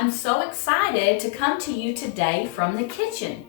I'm so excited to come to you today from the kitchen.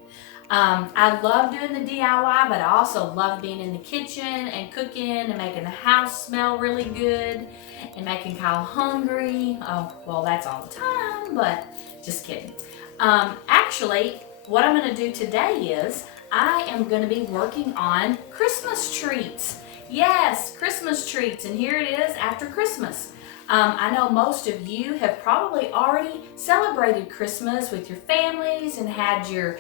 I love doing the DIY, but I also love being in the kitchen and cooking and making the house smell really good and making Kyle hungry. Oh, well, that's all the time, but just kidding. Actually, what I'm going to do today is I am going to be working on Christmas treats. Yes, Christmas treats, and here it is after Christmas. I know most of you have probably already celebrated Christmas with your families and had your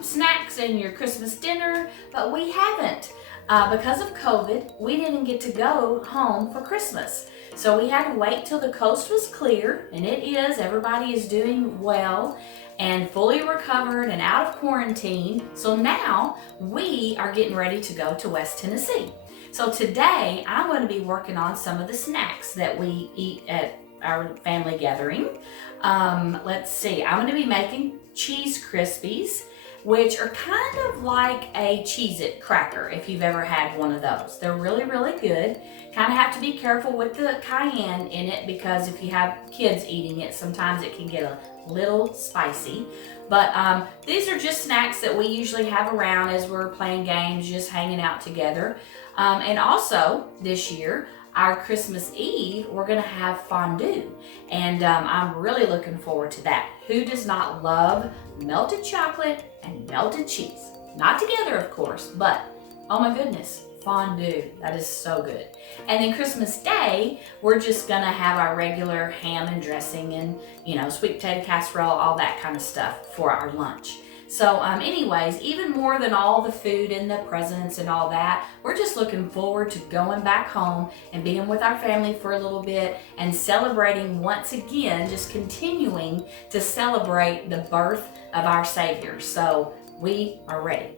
snacks and your Christmas dinner, but we haven't. Because of COVID, we didn't get to go home for Christmas. So we had to wait till the coast was clear, and it is. Everybody is doing well and fully recovered and out of quarantine. So now we are getting ready to go to West Tennessee. So today I'm going to be working on some of the snacks that we eat at our family gathering. Let's see, I'm going to be making cheese Krispies, which are kind of like a Cheez-It cracker if you've ever had one of those. They're really, really good. Kind of have to be careful with the cayenne in it because if you have kids eating it, sometimes it can get a little spicy. But these are just snacks that we usually have around as we're playing games, just hanging out together. And also this year, our Christmas Eve, we're gonna have fondue. And I'm really looking forward to that. Who does not love melted chocolate and melted cheese? Not together, of course, but oh my goodness, fondue, that is so good. And then Christmas Day, we're just gonna have our regular ham and dressing and, you know, sweet potato casserole, all that kind of stuff for our lunch. So anyways, even more than all the food and the presents and all that, we're just looking forward to going back home and being with our family for a little bit and celebrating once again, just continuing to celebrate the birth of our Savior. So we are ready,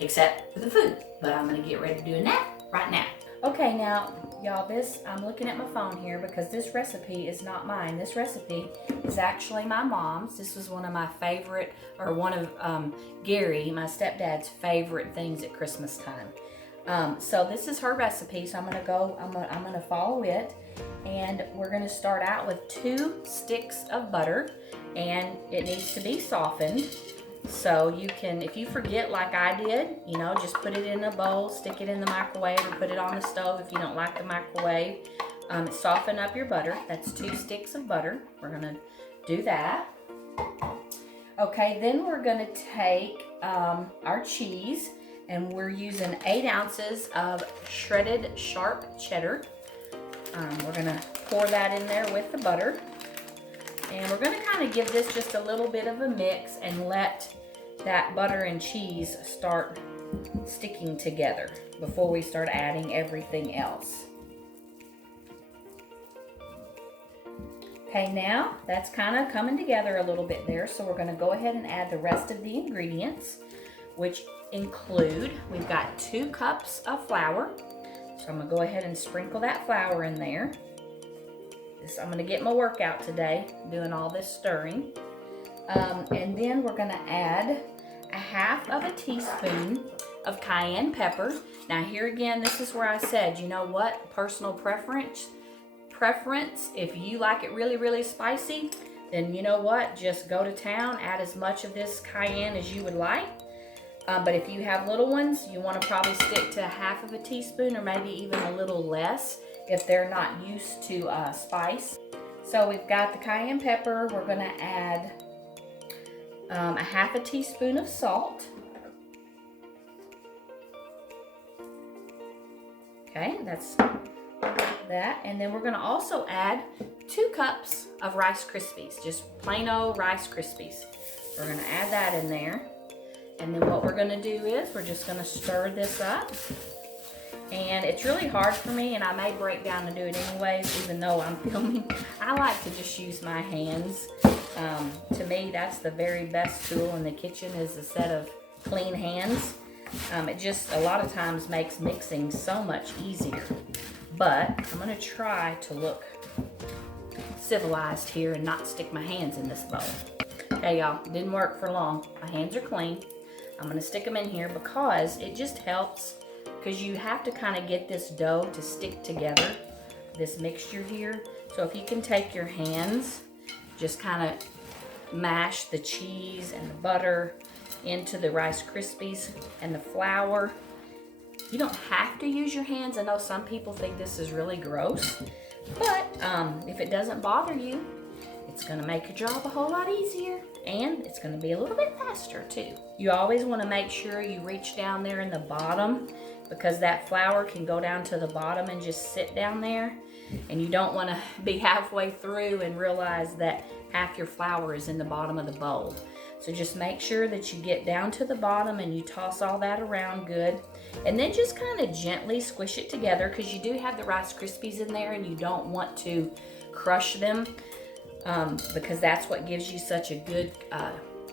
except for the food, but I'm gonna get ready to do that right now. Okay, now, y'all, I'm looking at my phone here because this recipe is not mine. This recipe is actually my mom's. This was one of my favorite, or one of Gary, my stepdad's favorite things at Christmas time. So this is her recipe, so I'm gonna follow it, and we're gonna start out with 2 sticks of butter, and it needs to be softened. So you can, if you forget like I did, you know, just put it in a bowl, stick it in the microwave, or put it on the stove if you don't like the microwave. Soften up your butter. That's 2 sticks of butter. We're gonna do that. Okay, then we're gonna take our cheese, and we're using 8 ounces of shredded sharp cheddar. We're gonna pour that in there with the butter. And we're going to kind of give this just a little bit of a mix and let that butter and cheese start sticking together before we start adding everything else. Okay, now that's kind of coming together a little bit there, so we're going to go ahead and add the rest of the ingredients, which include, we've got 2 cups of flour. So I'm going to go ahead and sprinkle that flour in there. I'm going to get my workout today, doing all this stirring. And then we're going to add a 1/2 teaspoon of cayenne pepper. Now here again, this is where I said, you know what, personal preference. If you like it really, really spicy, then you know what, just go to town, add as much of this cayenne as you would like. But if you have little ones, you want to probably stick to 1/2 teaspoon or maybe even a little less if they're not used to spice. So we've got the cayenne pepper. We're going to add a 1/2 teaspoon of salt. Okay, that's that. And then we're going to also add 2 cups of Rice Krispies, just plain old Rice Krispies. We're going to add that in there. And then what we're going to do is we're just going to stir this up. And it's really hard for me, and I may break down and do it anyways, even though I'm filming. I like to just use my hands. To me, that's the very best tool in the kitchen, is a set of clean hands. It just a lot of times makes mixing so much easier. But I'm going to try to look civilized here and not stick my hands in this bowl. Okay, y'all, didn't work for long. My hands are clean. I'm going to stick them in here because it just helps, because you have to kind of get this dough to stick together, this mixture here. So if you can take your hands just kind of mash the cheese and the butter into the Rice Krispies and the flour. You don't have to use your hands. I know some people think this is really gross, but if it doesn't bother you, it's gonna make your job a whole lot easier, and it's gonna be a little bit faster too. You always wanna make sure you reach down there in the bottom, because that flour can go down to the bottom and just sit down there, and you don't wanna be halfway through and realize that half your flour is in the bottom of the bowl. So just make sure that you get down to the bottom and you toss all that around good. And then just kind of gently squish it together, because you do have the Rice Krispies in there and you don't want to crush them, because that's what gives you such a good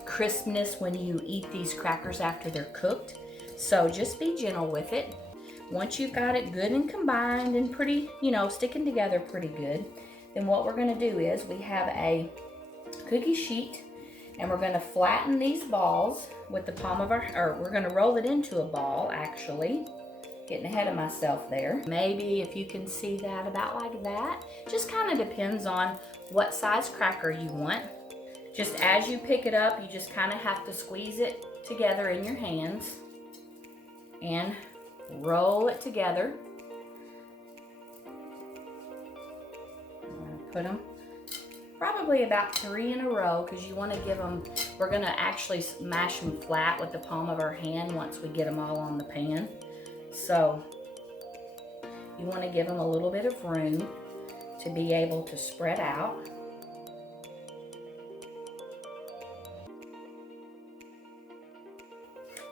crispness when you eat these crackers after they're cooked. So just be gentle with it. Once you've got it good and combined and pretty, sticking together pretty good, then what we're gonna do is we have a cookie sheet, and we're gonna flatten these balls with the palm of or we're gonna roll it into a ball, actually. Getting ahead of myself there. Maybe if you can see that about like that. Just kind of depends on what size cracker you want. Just as you pick it up, you just kind of have to squeeze it together in your hands and roll it together. I'm gonna put them probably about 3 in a row, because you want to give them, we're going to actually mash them flat with the palm of our hand once we get them all on the pan. So you want to give them a little bit of room to be able to spread out.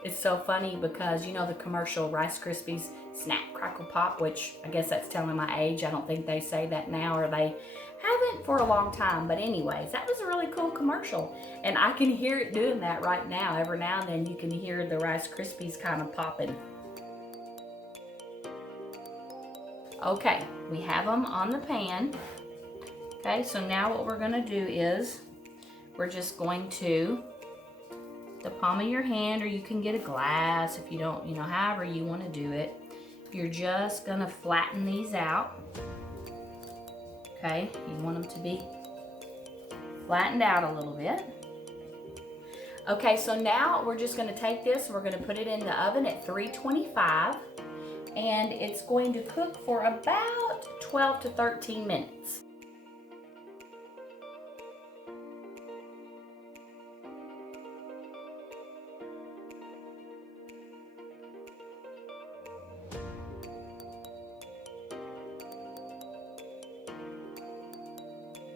It's so funny because the commercial Rice Krispies Snap, Crackle, Pop, which I guess that's telling my age. I don't think they say that now, or they haven't for a long time. But anyways, that was a really cool commercial, and I can hear it doing that right now. Every now and then you can hear the Rice Krispies kind of popping. Okay, we have them on the pan. Okay, so now what we're gonna do is we're just going to, the palm of your hand, or you can get a glass if you don't, however you want to do it. You're just gonna flatten these out. Okay, you want them to be flattened out a little bit. Okay, so now we're just gonna take this and we're gonna put it in the oven at 325, and it's going to cook for about 12 to 13 minutes.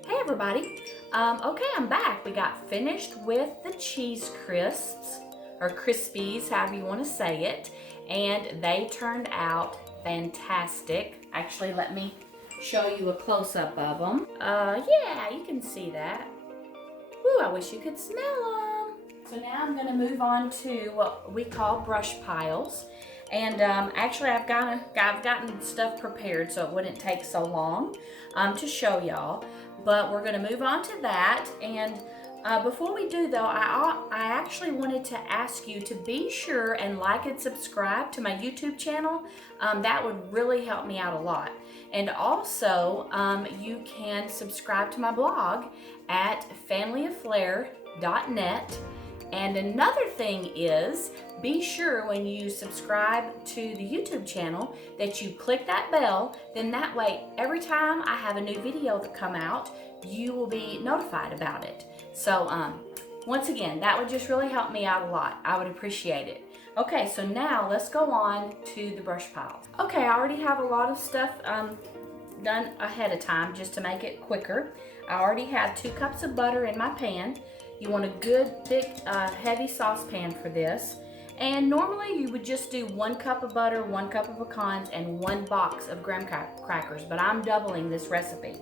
Hey everybody, okay, I'm back. We got finished with the cheese crisps, or Krispies, however you want to say it, and they turned out fantastic. Actually, let me show you a close-up of them. Yeah, you can see that. Ooh, I wish you could smell them. So now I'm going to move on to what we call brush piles. And actually, I've gotten stuff prepared so it wouldn't take so long to show y'all. But we're going to move on to that. And before we do, though, I actually wanted to ask you to be sure and like and subscribe to my YouTube channel. That would really help me out a lot. And also, you can subscribe to my blog at familyofflair.net. And another thing is, be sure when you subscribe to the YouTube channel that you click that bell. Then that way, every time I have a new video that come out, you will be notified about it. So once again, that would just really help me out a lot. I would appreciate it. Okay, so now let's go on to the brush piles. Okay, I already have a lot of stuff done ahead of time just to make it quicker. I already have 2 cups of butter in my pan. You want a good, thick, heavy saucepan for this. And normally you would just do 1 cup of butter, 1 cup of pecans, and 1 box of graham crackers, but I'm doubling this recipe.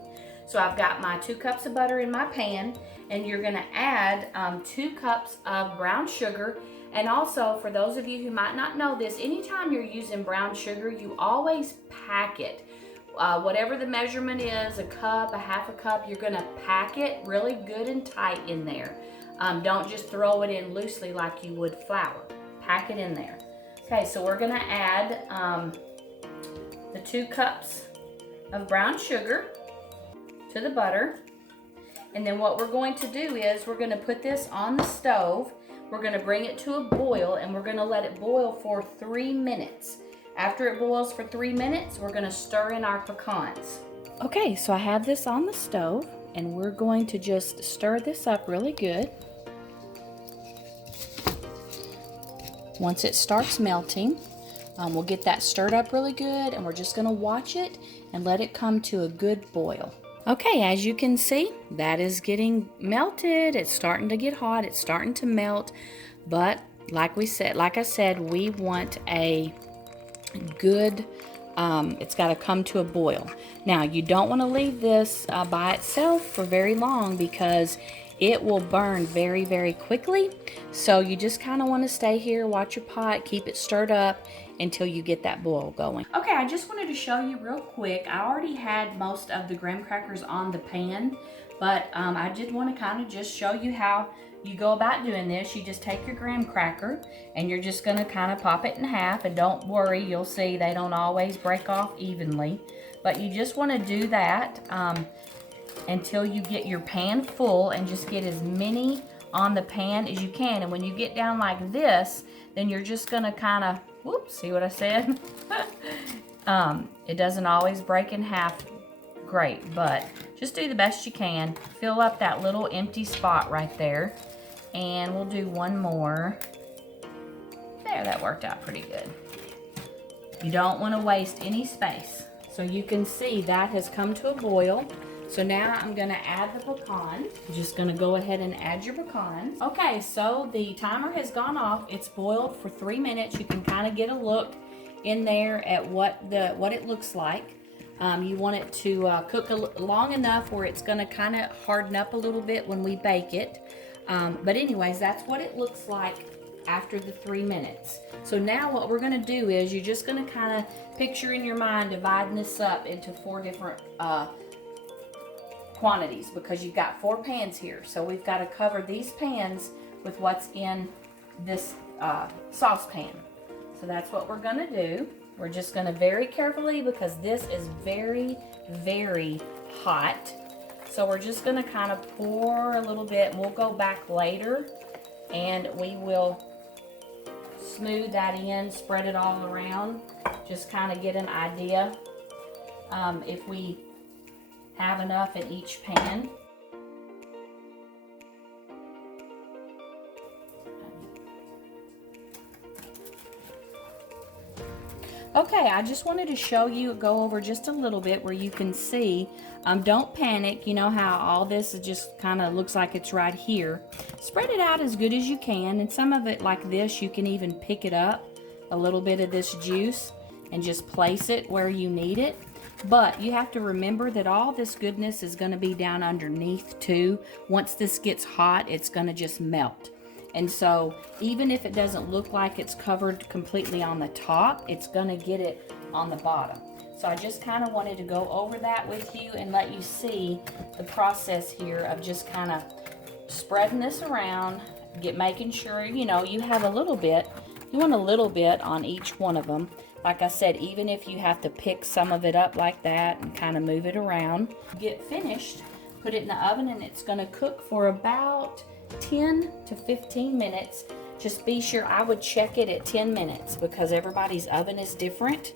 So I've got my 2 cups of butter in my pan, and you're gonna add 2 cups of brown sugar. And also, for those of you who might not know this, anytime you're using brown sugar, you always pack it. Whatever the measurement is, a cup, a half a cup, you're gonna pack it really good and tight in there. Don't just throw it in loosely like you would flour. Pack it in there. Okay, so we're gonna add the 2 cups of brown sugar to the butter. And then what we're going to do is we're going to put this on the stove. We're going to bring it to a boil, and we're going to let it boil for 3 minutes. After it boils for 3 minutes, we're going to stir in our pecans. Okay, so I have this on the stove, and we're going to just stir this up really good. Once it starts melting, we'll get that stirred up really good, and we're just going to watch it and let it come to a good boil. Okay, as you can see, that is getting melted. It's starting to get hot. It's starting to melt. But like I said, we want a good, it's got to come to a boil. Now, you don't want to leave this by itself for very long because it will burn very, very quickly. So you just kind of want to stay here, watch your pot, keep it stirred up until you get that boil going. Okay, I just wanted to show you real quick. I already had most of the graham crackers on the pan, but I did want to kind of just show you how you go about doing this. You just take your graham cracker and you're just going to kind of pop it in half, and don't worry, you'll see they don't always break off evenly, but you just want to do that until you get your pan full, and just get as many on the pan as you can. And when you get down like this, then you're just going to kind of, whoops, see what I said? It doesn't always break in half great, but just do the best you can. Fill up that little empty spot right there. And we'll do one more. There, that worked out pretty good. You don't want to waste any space. So you can see that has come to a boil. So now I'm going to add the pecan. I'm just going to go ahead and add your pecans. Okay, so the timer has gone off. It's boiled for 3 minutes. You can kind of get a look in there at what it looks like. You want it to cook long enough where it's going to kind of harden up a little bit when we bake it. But anyways, that's what it looks like after the 3 minutes. So now what we're going to do is you're just going to kind of picture in your mind dividing this up into 4 different quantities, because you've got 4 pans here. So we've got to cover these pans with what's in this saucepan. So that's what we're going to do. We're just going to very carefully, because this is very, very hot. So we're just going to kind of pour a little bit, and we'll go back later and we will smooth that in, spread it all around, just kind of get an idea if we have enough in each pan. Okay, I just wanted to show you, go over just a little bit where you can see. Don't panic. You know how all this is just kind of looks like it's right here. Spread it out as good as you can, and some of it like this, you can even pick it up, a little bit of this juice, and just place it where you need it. But you have to remember that all this goodness is going to be down underneath too. Once this gets hot, it's going to just melt. And so even if it doesn't look like it's covered completely on the top, it's going to get it on the bottom. So I just kind of wanted to go over that with you and let you see the process here of just kind of spreading this around, making sure, you know, you have a little bit. You want a little bit on each one of them. Like I said, even if you have to pick some of it up like that and kind of move it around. Get finished, put it in the oven, and it's going to cook for about 10 to 15 minutes. Just be sure, I would check it at 10 minutes because everybody's oven is different.